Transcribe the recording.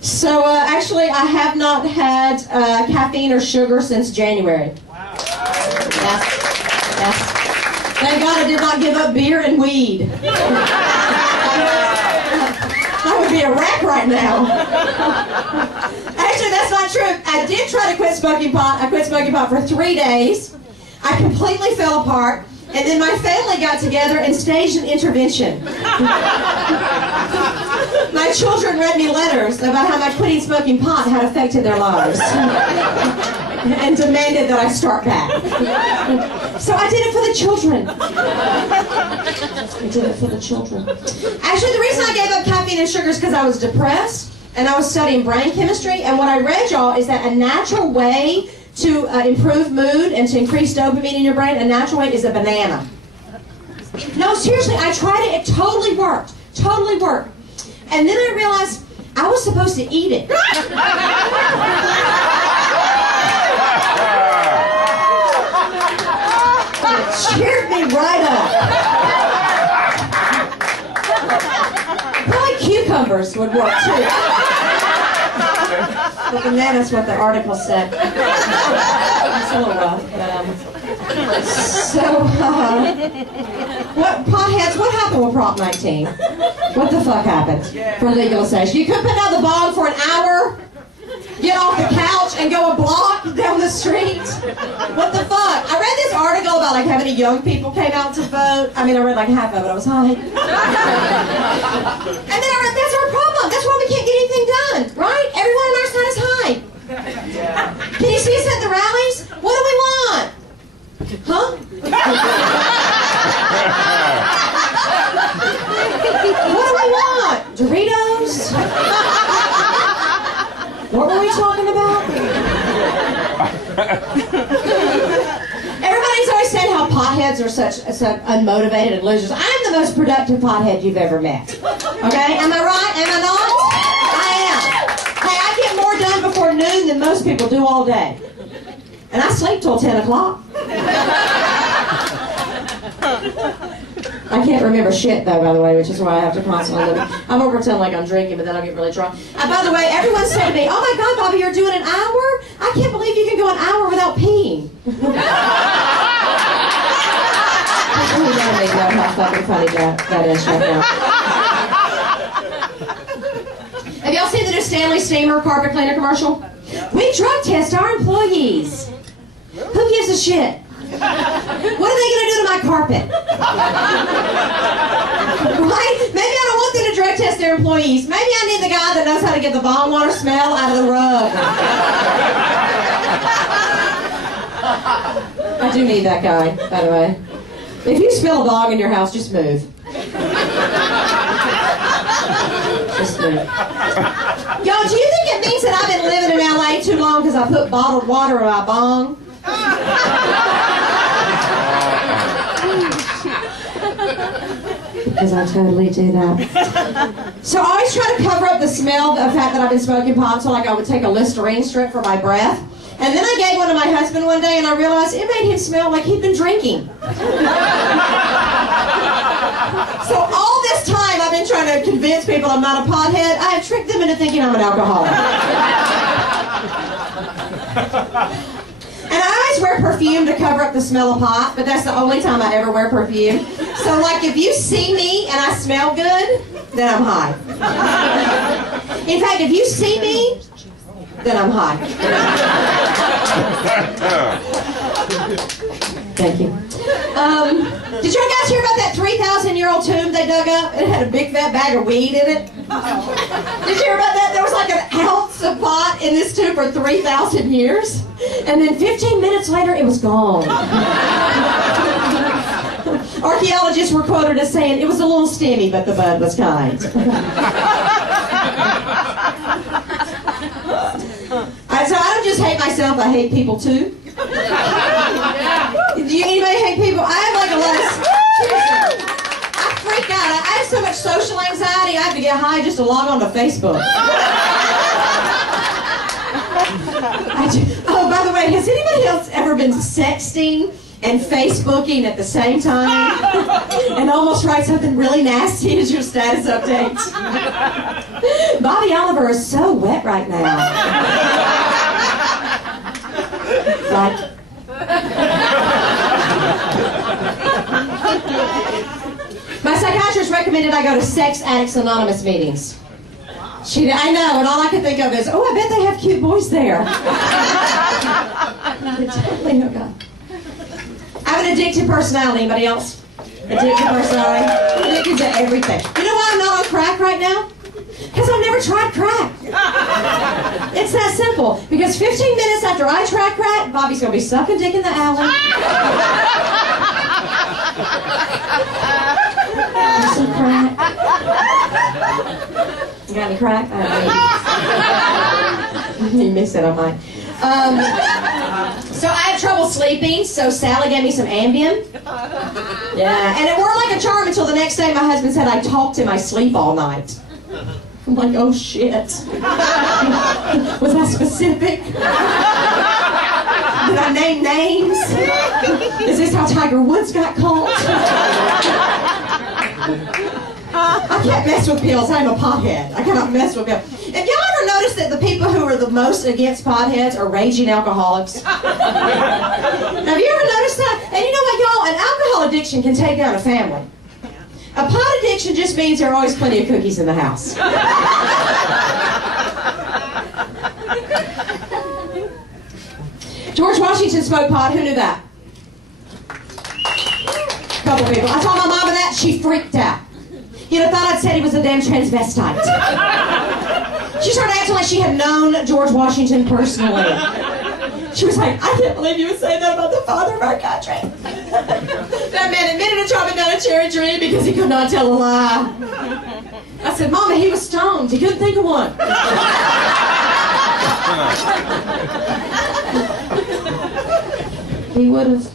So actually, I have not had caffeine or sugar since January. Wow. Yes. Thank God I did not give up beer and weed. I would be a wreck right now. Actually, that's not true. I did try to quit smoking pot. I quit smoking pot for 3 days. I completely fell apart. And then my family got together and staged an intervention. My children read me letters about how my quitting smoking pot had affected their lives. And demanded that I start back. So I did it for the children. I did it for the children. Actually, the reason I gave up caffeine and sugar is because I was depressed and I was studying brain chemistry. And what I read, y'all, is that a natural way to improve mood and to increase dopamine in your brain, a natural way is a banana. No, seriously, I tried it. It totally worked. Totally worked. And then I realized I was supposed to eat it. It cheered me right up. Probably cucumbers would work too. But bananas, what the article said. It's a little rough, but what potheads? What happened with Prop 19? What the fuck happened for legalization? You couldn't put down the bong for an hour, get off the couch, and go a block down the street. What the fuck? I read this article about like how many young people came out to vote. I mean, I read like half of it. I was high. And then I read, that's our problem. That's why we can't get anything done, right? Everyone on our side is high. Can you see us at the rallies? What do we want? Huh? What do we want? Doritos? What were we talking about? Everybody's always said how potheads are such unmotivated and losers. I'm the most productive pothead you've ever met. Okay? Am I right? Am I not? I am. Hey, I get more done before noon than most people do all day. And I sleep till 10 o'clock. I can't remember shit, though, by the way, which is why I have to constantly look. I'm over pretending like I'm drinking, but then I'll get really drunk. By the way, everyone said to me, oh my God, Bobbie, you're doing an hour? I can't believe you can go an hour without peeing. You don't even know how fucking funny that is right now. Have y'all seen the new Stanley Steamer carpet cleaner commercial? We drug test our employees. Who gives a shit? What are they going to do to my carpet? Right? Maybe I don't want them to drug test their employees. Maybe I need the guy that knows how to get the bong water smell out of the rug. I do need that guy, by the way. If you spill a bong in your house, just move. Just move. Yo, do you think it means that I've been living in LA too long because I put bottled water in my bong? Because I totally do that. So I always try to cover up the smell of the fact that I've been smoking pot, so like I would take a Listerine strip for my breath. And then I gave one to my husband one day and I realized it made him smell like he'd been drinking. So all this time I've been trying to convince people I'm not a pothead. I have tricked them into thinking I'm an alcoholic. And I always wear perfume to cover up the smell of pot, but that's the only time I ever wear perfume. So like if you see me and I smell good, then I'm high. In fact, if you see me, then I'm high. Thank you. Did you guys hear about that 3,000-year-old tomb they dug up? It had a big fat bag of weed in it. Did you hear about that? There was like an ounce of pot in this tomb for 3,000 years. And then 15 minutes later, it was gone. Archaeologists were quoted as saying, it was a little steamy, but the bud was kind. So I don't just hate myself, I hate people too. Do anybody hate people? I have like a lot of... I freak out. I have so much social anxiety, I have to get high just to log on to Facebook. Oh, by the way, has anybody else ever been sexting and Facebooking at the same time and almost write something really nasty as your status update. Bobbie Oliver is so wet right now. Like... My psychiatrist recommended I go to Sex Addicts Anonymous meetings. I know, and all I could think of is, oh, I bet they have cute boys there. Totally hook up. I have an addictive personality. Anybody else? Addictive personality? Addicted to everything. You know why I'm not on crack right now? Because I've never tried crack. It's that simple. Because 15 minutes after I try crack, Bobbie's going to be sucking dick in the alley. There's some crack. You got any crack? You missed it on mine. So I have trouble sleeping, so Sally gave me some Ambien. Yeah, and it worked like a charm until the next day my husband said I talked in my sleep all night. I'm like, oh shit. Was that specific? Did I name names? Is this how Tiger Woods got caught? I can't mess with pills. I'm a pothead. I cannot mess with pills. Have y'all ever noticed that the people who are the most against potheads are raging alcoholics? Have you ever noticed that? And you know what, y'all? An alcohol addiction can take down a family. A pot addiction just means there are always plenty of cookies in the house. George Washington smoked pot. Who knew that? A couple people. I told my mama that. She freaked out. You'd have thought I'd said he was a damn transvestite. She started acting like she had known George Washington personally. She was like, I can't believe you would say that about the father of our country. That man admitted to chopping down a cherry tree because he could not tell a lie. I said, Mama, he was stoned. He couldn't think of one. He would have.